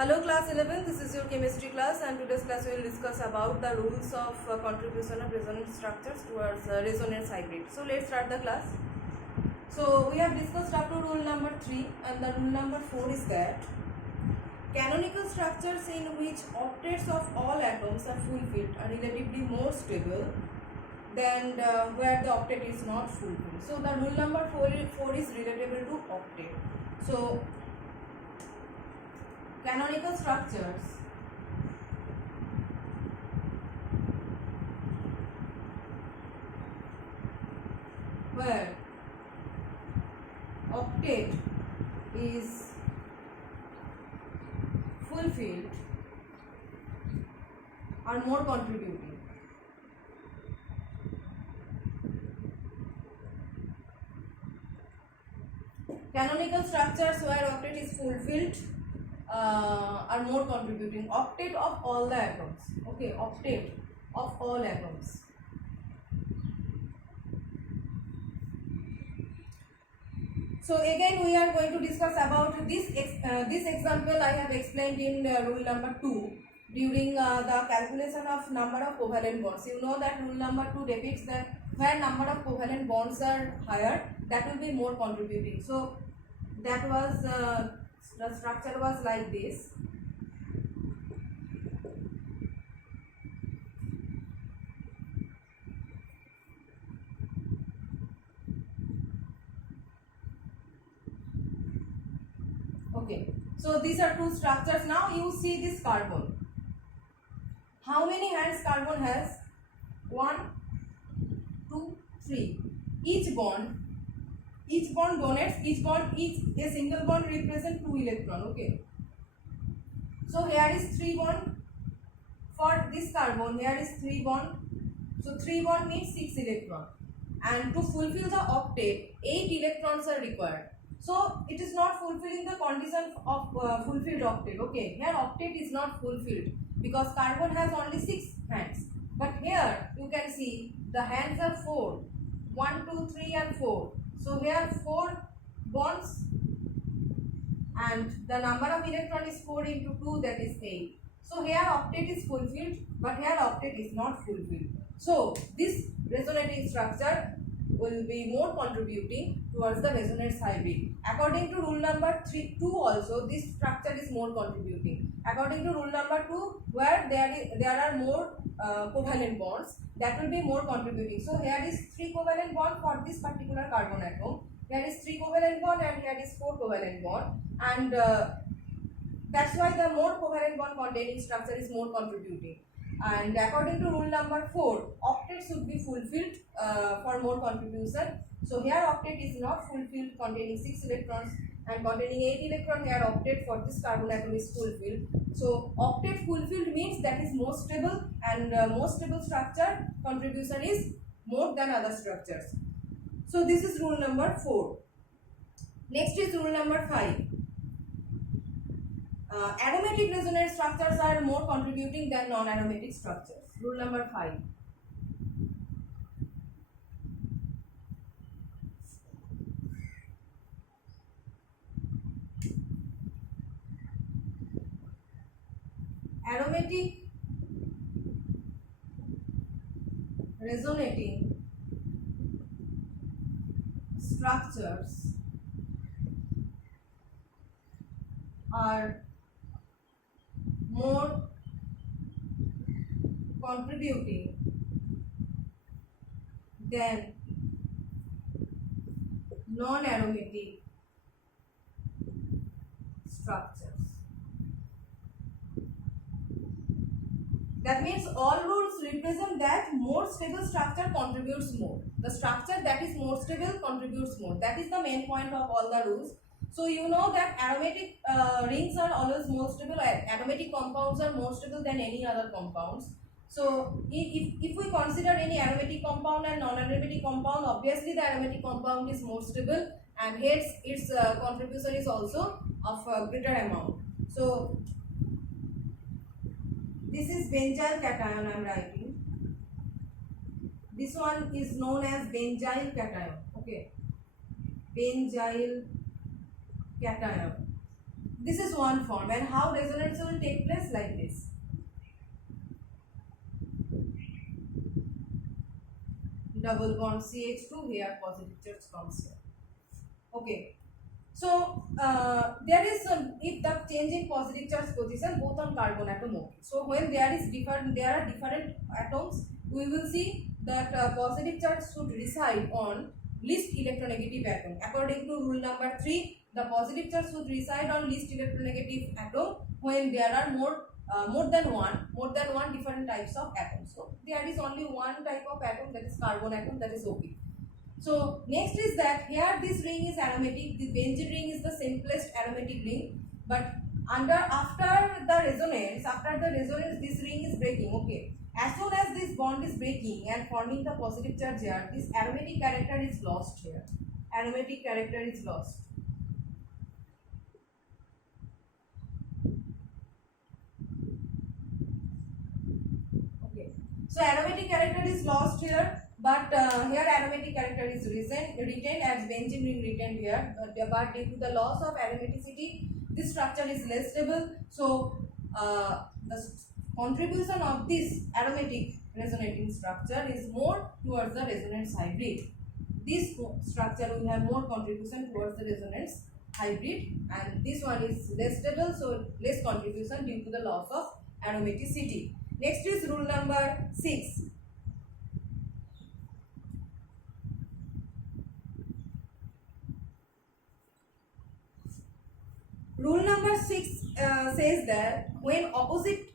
Hello class 11, this is your chemistry class and today's class we will discuss about the rules of contribution of resonance structures towards resonance hybrid. So let's start the class. So we have discussed up to rule number 3 and the rule number 4 is that canonical structures in which octets of all atoms are fulfilled are relatively more stable than where the octet is not fulfilled. So the rule number 4 is relatable to octet. So canonical structures where octet is fulfilled are more contributing. Canonical structures where octet is fulfilled are more contributing. Octet of all the atoms. Okay, octet of all atoms. So again we are going to discuss about this example I have explained in rule number 2 during the calculation of number of covalent bonds. You know that rule number 2 depicts that where number of covalent bonds are higher, that will be more contributing. So that was the structure was like this. Okay, so these are two structures. Now you see this carbon. How many hands carbon has? 1, 2, 3. Each bond donates, a single bond represents 2 electron. Okay, so here is 3 bond for this carbon. Here is 3 bond, so 3 bond means 6 electron, and to fulfill the octet 8 electrons are required. So it is not fulfilling the condition of fulfilled octet. Okay, here octet is not fulfilled because carbon has only 6 hands, but here you can see the hands are 4, 1, 2, 3 and 4. So here 4 bonds and the number of electron is 4 into 2, that is 8. So here octet is fulfilled, but here octet is not fulfilled. So this resonating structure will be more contributing towards the resonance hybrid. According to rule number 2 also, this structure is more contributing. According to rule number 2, where there are more covalent bonds, that will be more contributing. So here is 3 covalent bond for this particular carbon atom. Here is 3 covalent bond and here is 4 covalent bond, and that's why the more covalent bond containing structure is more contributing. And according to rule number 4, octet should be fulfilled for more contribution. So here octet is not fulfilled, containing 6 electrons and containing 8 electrons. Here octet for this carbon atom is fulfilled. So octet fulfilled means that is more stable, and more stable structure contribution is more than other structures. So this is rule number 4. Next is rule number 5. Aromatic resonance structures are more contributing than non-aromatic structures. Rule number 5. Aromatic resonating structures are more contributing than non-aromatic structures. That means all rules represent that more stable structure contributes more. The structure that is more stable contributes more. That is the main point of all the rules. So you know that aromatic rings are always more stable. Aromatic compounds are more stable than any other compounds. So if we consider any aromatic compound and non-aromatic compound, obviously the aromatic compound is more stable, and hence its contribution is also of a greater amount. So this is benzyl cation I am writing. This one is known as benzyl cation. Okay, benzyl cation. this is one form, and how resonance will take place like this. Double bond CH2, here positive charge comes here. Okay. So there is if the change in positive charge position both on carbon atom. Okay. So when there are different atoms, we will see that positive charge should reside on least electronegative atom. According to rule number 3, the positive charge should reside on least electronegative atom when there are more than one different types of atoms. So there is only one type of atom, that is carbon atom, that is okay. So next is that here this ring is aromatic. The benzene ring is the simplest aromatic ring, but after the resonance this ring is breaking. Okay, as soon as this bond is breaking and forming the positive charge here, this aromatic character is lost here. Aromatic character is lost. Okay, so aromatic character is lost here. But here aromatic character is retained as benzene ring retained here, but due to the loss of aromaticity, this structure is less stable. So the contribution of this aromatic resonating structure is more towards the resonance hybrid. This structure will have more contribution towards the resonance hybrid, and this one is less stable, so less contribution due to the loss of aromaticity. Next is rule number 6. Rule number 6 says that when opposite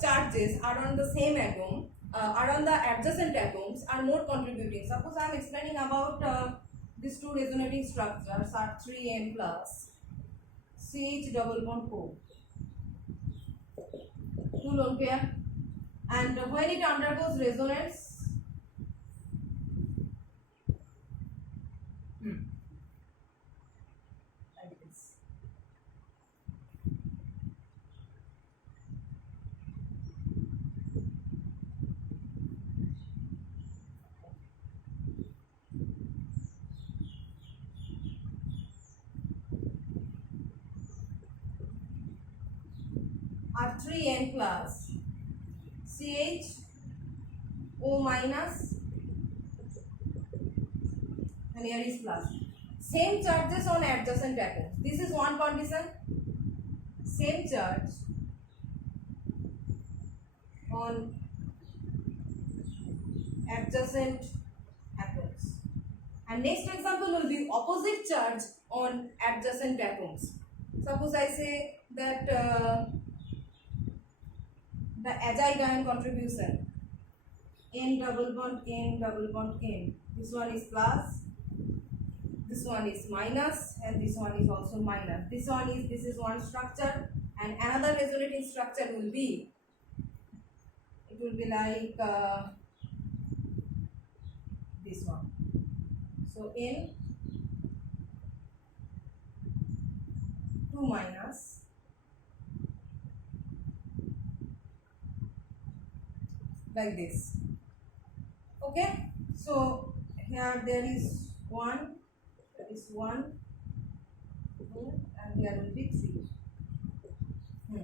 charges are on the same atom, are on the adjacent atoms, are more contributing. Suppose I am explaining about these two resonating structures are 3N plus CH double bond O, 2 lone pair, and when it undergoes resonance, R3N plus CH O minus, and here is plus. Same charges on adjacent atoms. This is one condition. Same charge on adjacent atoms. And next example will be opposite charge on adjacent atoms. Suppose I say that the azide ion contribution, N double bond N, this one is plus, this one is minus, and this one is also minus. This is one structure, and another resonating structure will be, it will be like this one. So N 2 minus, like this. Okay, so here there is 1, there is 1, 2, and there will be 3.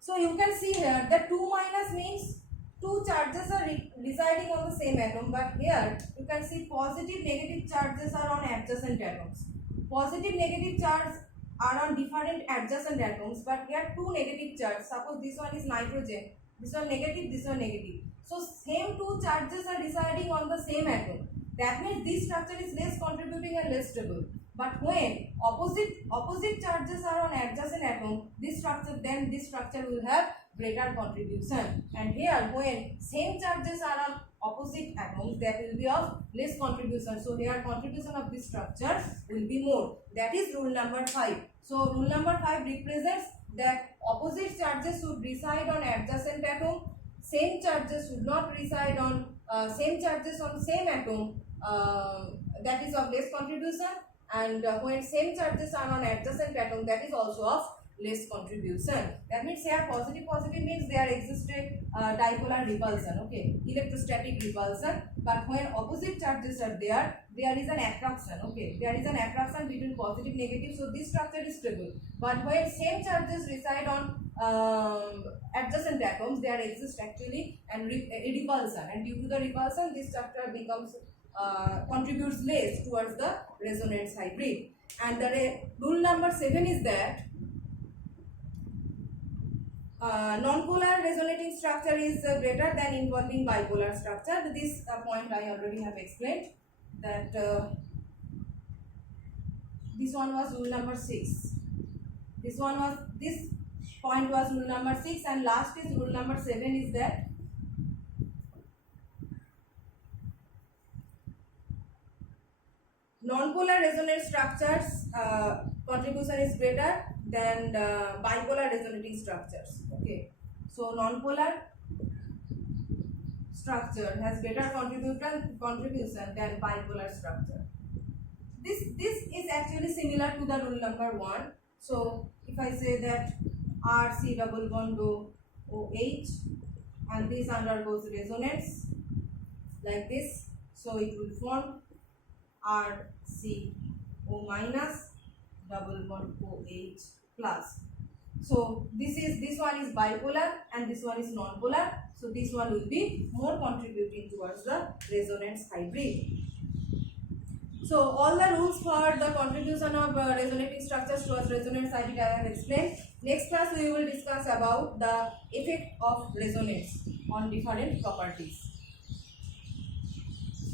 So you can see here that 2 minus means two charges are residing on the same atom, but here you can see positive negative charges are on adjacent atoms. Positive negative charges are on different adjacent atoms, but here two negative charges. Suppose this one is nitrogen, this one negative, this one negative. So same two charges are residing on the same atom. That means this structure is less contributing and less stable. But when opposite charges are on adjacent atom, this structure will have greater contribution. And here when same charges are on opposite atoms, that will be of less contribution. So here contribution of this structure will be more. That is rule number 5. So rule number 5 represents that opposite charges should reside on adjacent atom. Same charges should not reside on same charges on same atom. That is of less contribution. And when same charges are on adjacent atom, that is also of less contribution. That means here positive means there exists a dipolar repulsion, okay, electrostatic repulsion. But when opposite charges are there is an attraction, okay, there is an attraction between positive negative, so this structure is stable. But when same charges reside on adjacent atoms, there exists actually a repulsion, and due to the repulsion this structure becomes contributes less towards the resonance hybrid. And the rule number 7 is that non-polar resonating structure is greater than involving bipolar structure. This point I already have explained, that this one was rule number 6. This point was rule number 6, and last is rule number 7 is that non-polar resonant structures contribution is greater than bipolar resonating structures. Okay, so non-polar structure has greater contribution than bipolar structure. This is actually similar to the rule number 1. So if I say that RC double bond OH and this undergoes resonance like this, so it will form RCO minus double bond OH plus. So this one is bipolar and this one is non-polar, so this one will be more contributing towards the resonance hybrid. So all the rules for the contribution of resonating structures towards resonance hybrid I have explained. Next class we will discuss about the effect of resonance on different properties.